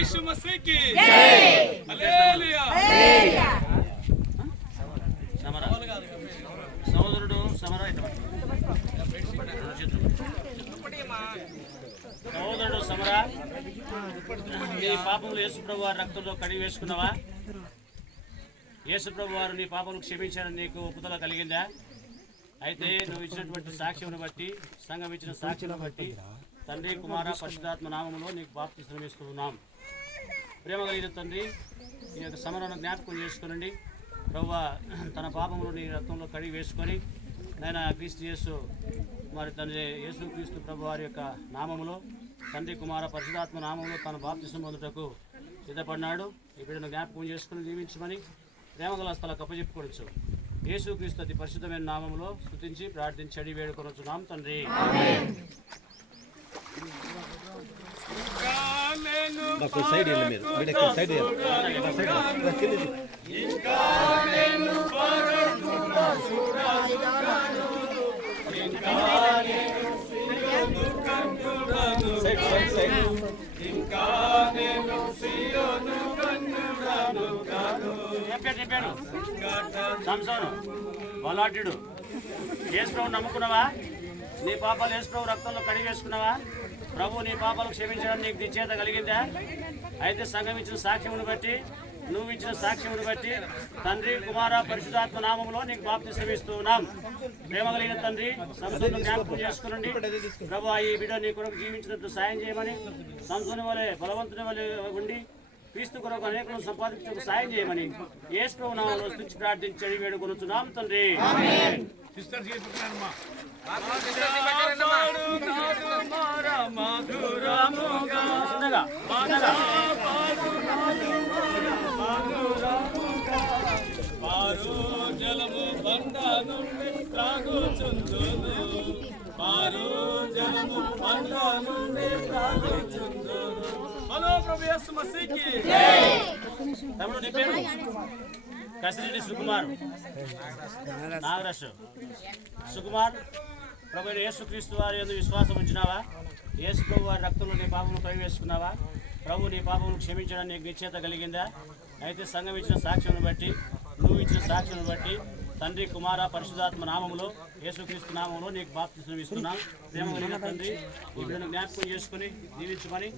यीशु मसीह की हालेलुया సోదరుడు సమర సోదరుడు సమర నీ పాపములు యేసుప్రభు వారి రక్తంలో కడిగి వేసుకున్నావా? యేసుప్రభు వారు నీ పాపములు క్షమించారని నీకు ఒప్పుదల కలిగిందా? అయితే నువ్వు ఇచ్చినటువంటి సాక్ష్యం బట్టి, సంఘం ఇచ్చిన సాక్ష్యం బట్టి తండ్రి కుమార పరిశుద్ధాత్మ నామములో నీకు బాప్తిస్మం ఇస్తున్నాం. ప్రేమ కలిగిన తండ్రి, ఈ యొక్క సమరణ జ్ఞాపకం చేసుకునండి. ప్రభువా, తన పాపములు నీ రక్తంలో కడిగి వేసుకొని నైనా క్రీస్తు యేసు మరి తండ్రి యేసు క్రీస్తు ప్రభు వారి యొక్క నామములో తండ్రి కుమార పరిశుద్ధాత్మ నామములో తన బాప్తిస్మం పొందుటకు సిద్ధపడినాడు. ఈ బిడ్డను జ్ఞాపకం చేసుకుని దీవించమని ప్రేమగల స్థలకు అప్పచెప్పుకోవచ్చు. యేసు క్రీస్తు అతి పరిశుద్ధమైన నామములో స్తుతించి ప్రార్థించి అడిగి వేడుకొనుచున్నాం తండ్రి. సంసోను బలాఢ్యుడు. యేసుప్రభువు నమ్ముకున్నావా? నీ పాపాలు యేసుప్రభు రక్తంలో కడిగి వేసుకున్నావా? ప్రభు నీ పాపాలు క్షమించడం నీకు నిశ్చేత కలిగిందా? అయితే సంఘం ఇచ్చిన సాక్ష్యమును బట్టి, నువ్వు ఇచ్చిన సాక్ష్యమును బట్టి తండ్రి కుమార పరిశుద్ధాత్మ నామములో నీకు బాప్తిస్మం ఇస్తున్నాం. ప్రేమ కలిగిన తండ్రి, సంసోను జ్ఞాపకం చేసుకునండి. ప్రభు ఈ బిడ్డ నీ కొరకు జీవించినట్టు సాయం చేయమని, సంసోను వలె బలవంతుని వలె ఉండి క్రీస్తు కొరకు అనేకులను సంపాదించడానికి సాయం చేయమని యేసు ప్రభు నామములో స్తుతించి ప్రార్థించి అడిగి వేడుకొనుచున్నాం తండ్రి. జలము బండ నుండి త్రాగుచుందును, మారు జలము బండ నుండి త్రాగుచుందును. హలో ప్రభు యేసు మసీహ్కి తమ్ముడు, నీ పేరు? కసిరెడ్డి సుకుమార్ నాగరాజు. సుకుమార్, ప్రభు యేసుక్రీస్తు వారి యందు విశ్వాసం ఉంచినావా? యేసు ప్రభు వారి రక్తంలో నీ పాపములు కడిగి వేసుకున్నావా? ప్రభు నీ పాపములు క్షమించడానికి నీకు నిశ్చేత కలిగిందా? అయితే సంఘం ఇచ్చిన సాక్ష్యం బట్టి, నువ్వు ఇచ్చిన సాక్ష్యం బట్టి తండ్రి కుమార పరిశుద్ధాత్మ నామములో యేసుక్రీస్తు నామములో నీకు బాప్తిస్మం ఇస్తున్నాం. ప్రేమ కలిగిన తండ్రి, ఈ బిడ్డను జ్ఞాపకం చేసుకుని దీవించమని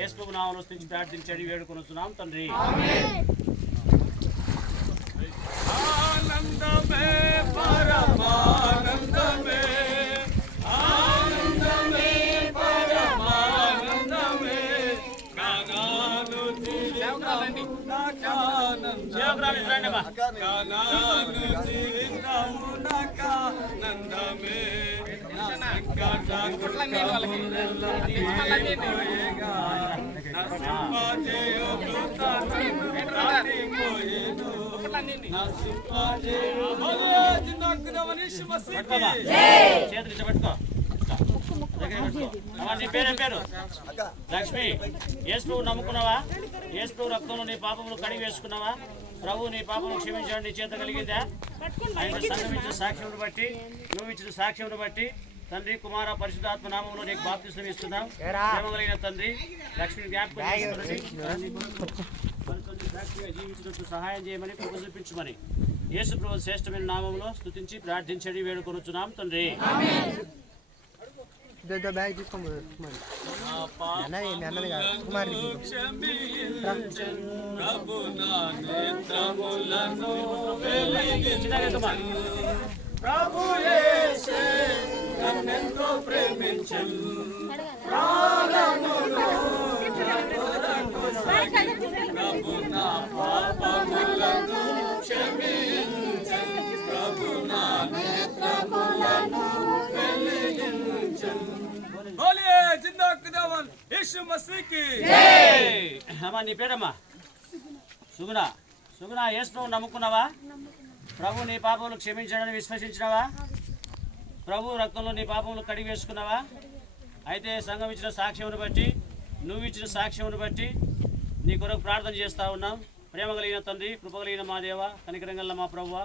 యేసు ప్రభు నామములో స్తుతించి ప్రార్థించి అడిగి వేడుకొనుచున్నాం తండ్రి. ఆనందమే పరమానందమే, ఆనందమే పరమానందమే, గానాలు జీవితము నాకానందమే, గానాలు జీవితము నాకానందమే, నా సంకట దుఃఖములెల్ల తీరిపోయేగా, నా సింహజయము దాటిపోయేను, నా సింహజయము చేతులు పట్టుకో. నీ పేరేం పేరు? లక్ష్మి. యేసు ప్రభు నమ్ముకున్నావా? యేసు ప్రభు రక్తంలో నీ పాపములు కడిగి వేసుకున్నావా? ప్రభు నీ పాపములు క్షమించడం నీ చేత కలిగిందా? ఆయన సంఘం ఇచ్చిన సాక్ష్యమును బట్టి, నువ్వు ఇచ్చిన సాక్ష్యమును బట్టి తండ్రి కుమార పరిశుద్ధాత్మ నామములో నీకు బాప్తిస్మం ఇస్తున్నాం. ప్రేమ కలిగిన తండ్రి, లక్ష్మిని జ్ఞాపకం జీవించినట్టు సహాయం చేయమని, కృప చూపించమని యేసు ప్రభు శ్రేష్టమైన నామములో స్తుతించి ప్రార్థించడి వేడుకొనుచున్నాం తండ్రి. ప్రభు యేసు నన్నెంతో ప్రేమించెను, ప్రాణమును ప్రభు నా పాపములను క్షమించెను, ప్రభు నా నేత్రములను వెలిగించెను. బోలియే జిందా ఖుదావన్ యేసు మసీహ్కి జై. అమ్మా నీ పేరమ్మా? సుగుణ. సుగుణ, యేసు ప్రభువు నమ్ముకున్నావా? ప్రభు నీ పాపములు క్షమించడాన్ని విశ్వసించినావా? ప్రభు రక్తంలో నీ పాపములు కడిగి వేసుకున్నావా? అయితే సంఘం ఇచ్చిన సాక్ష్యమును బట్టి, నువ్వు ఇచ్చిన సాక్ష్యమును బట్టి నీ కొరకు ప్రార్థన చేస్తూ ఉన్నాం. ప్రేమ కలిగిన తండ్రి, కృప కలిగిన మా దేవ, కనికరంగల మా ప్రభువా,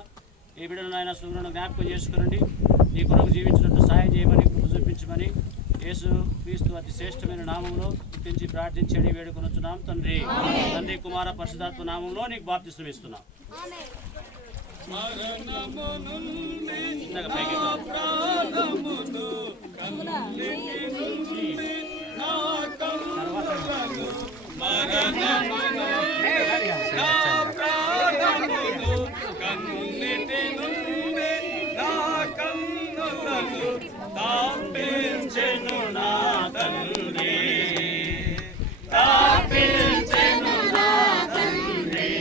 ఈ బిడ్డను ఆయన సుగుణను జ్ఞాపకం చేసుకునండి. నీ కొరకు జీవించినట్టు సహాయం చేయమని, కృప చూపించమని యేసు క్రీస్తు అతి శ్రేష్టమైన నామంలో గుర్తించి ప్రార్థించండి వేడుకొనుచున్నాం తండ్రి. తండ్రి, కుమార, పరిశుద్ధాత్మ నామంలో నీకు బాప్తిస్మం ఇస్తున్నాం. తాపించెను నా తండ్రి, తాపించెను నా తండ్రి,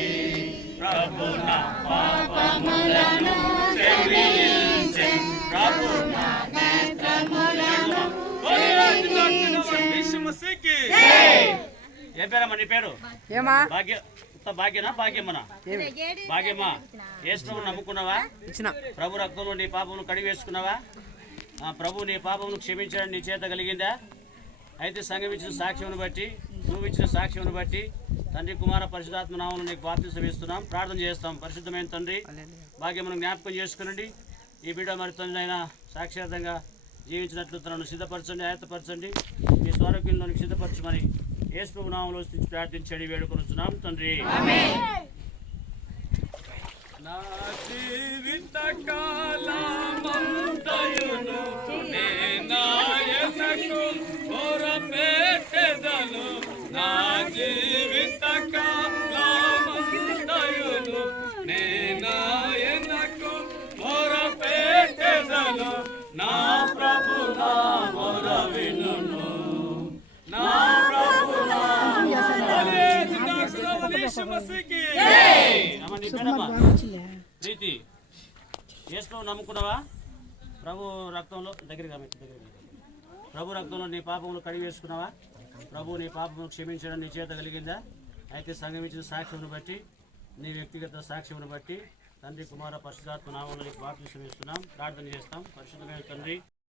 ప్రభు నా పాపములను క్షమించెను, ప్రభు నా నేత్రములను మసీకి. ఏ పేరమ్మా నీ పేరు? భాగ్యనా భాగ్యమ్మనా? భాగ్యమ్మా, యేసును నమ్ముకున్నావా? ప్రభు రక్తంలో నీ పాపమును కడిగి వేసుకున్నావా? ప్రభు నీ పాపమును క్షమించడం నీ చేత కలిగిందా? అయితే సంఘం ఇచ్చిన సాక్ష్యమును బట్టి, నువ్వు ఇచ్చిన సాక్ష్యమును బట్టి తండ్రి, కుమార, పరిశుద్ధాత్మ నామములో నీకు బాప్తిస్మం ఇస్తున్నాం. ప్రార్థన చేస్తాం. పరిశుద్ధమైన తండ్రి, భాగ్యమును జ్ఞాపకం చేసుకునండి. ఈ బిడ్డ మరి తండ్రి అయినా సాక్షార్థంగా జీవించినట్లు తనను సిద్ధపరచండి, ఆయత్తపరచండి. మీ స్వరూపంలోనికి సిద్ధపరచమని యేసు ప్రభు నామములో స్తుతించి ప్రార్థించండి వేడుకొనుచున్నాం తండ్రి. నా జీవిత కాలమంతయును నేనాయనకు మొరపెట్టెదను. నా జీవిత కాలమంతయును నేనాయనకు మొరపెట్టెదను. నా ప్రభు నా మొర వినును, నా ప్రభు నా మసీకి. ప్రీతి, యేసు నమ్ముకున్నావా? ప్రభు రక్తంలో ప్రభు రక్తంలో నీ పాపములు కడిగి వేసుకున్నావా? ప్రభు నీ పాపములు క్షమించడం నీ చేత కలిగిందా? అయితే సంఘం ఇచ్చిన సాక్ష్యమును బట్టి, నీ వ్యక్తిగత సాక్ష్యమును బట్టి తండ్రి, కుమార, పరిశుద్ధాత్మ నామములో నీకు బాప్తిస్మం ఇస్తున్నాం. ప్రార్థన చేస్తాం. పరిశుద్ధమైన తండ్రి,